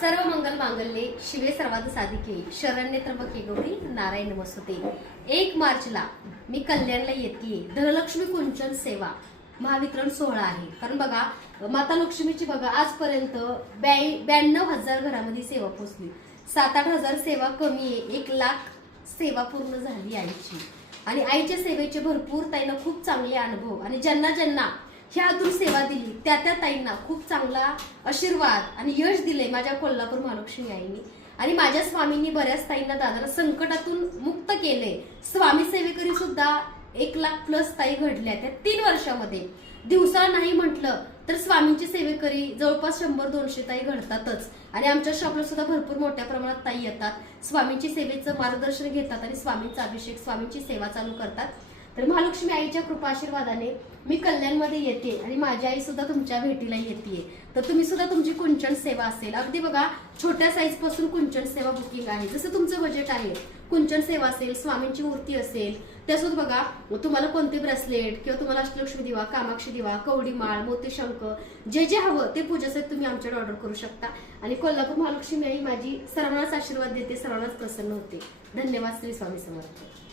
सर्व मंगल मांगल्ये शिवे सर्वार्थ साधिके शरण्ये त्र्यंबके गौरी नारायण नमस्तुते। 1 मार्चला मी कल्याणला येते। धनलक्ष्मी कुंचन सेवा महावितरण सोहळा आहे। कारण बघा माता लक्ष्मीची बघा आजपर्यंत 92,000 घरामध्ये सेवा पोहोचली। 7-8 हजार सेवा कमी आहे। 1 लाख सेवा पूर्ण झाली आईची। आणि आईच्या सेवेचे भरपूर ताईंना खूप चांगले अनुभव आणि ज्यांना ह्यातून सेवा दिली त्या ताईंना खूप चांगला आशीर्वाद आणि यश दिले माझ्या कोल्हापूर महालक्ष्मी आईनी। आणि माझ्या स्वामींनी बऱ्याच ताईंना दादाला संकटातून मुक्त केले। स्वामी सेवेकरी सुद्धा 1 लाख प्लस ताई घडल्या त्या 3 वर्षामध्ये। दिवसा नाही म्हटलं तर स्वामींची सेवेकरी जवळपास 100-200 ताई घडतातच। आणि आमच्या शॉपला सुद्धा भरपूर मोठ्या प्रमाणात ताई येतात, स्वामींची सेवेचं मार्गदर्शन घेतात आणि स्वामींचा अभिषेक स्वामींची सेवा चालू करतात। तर महालक्ष्मी आईच्या कृपा आशीर्वादाने मी कल्याणमध्ये येते आणि माझी आई सुद्धा तुमच्या भेटीला येते। तर तुम्ही सुद्धा तुमची कुंचन सेवा असेल, अगदी बघा छोट्या साईज पासून कुंचन सेवा बुकिंग आहे। जसं तुमचं बजेट आहे, कुंचन सेवा असेल, स्वामींची मूर्ती असेल, त्यासोबत बघा तुम्हाला कोणते ब्रेसलेट किंवा तुम्हाला अष्टलक्ष्मी दिवा, कामाक्षी दिवा, कवडी माळ, मोतीशंख जे हवं ते पूजेसाठी तुम्ही आमच्याकडे ऑर्डर करू शकता। आणि कोल्हापूर महालक्ष्मी आई माझी सर्वांनाच आशीर्वाद देते, सर्वांनाच प्रसन्न होते। धन्यवाद। श्री स्वामी समर्थ।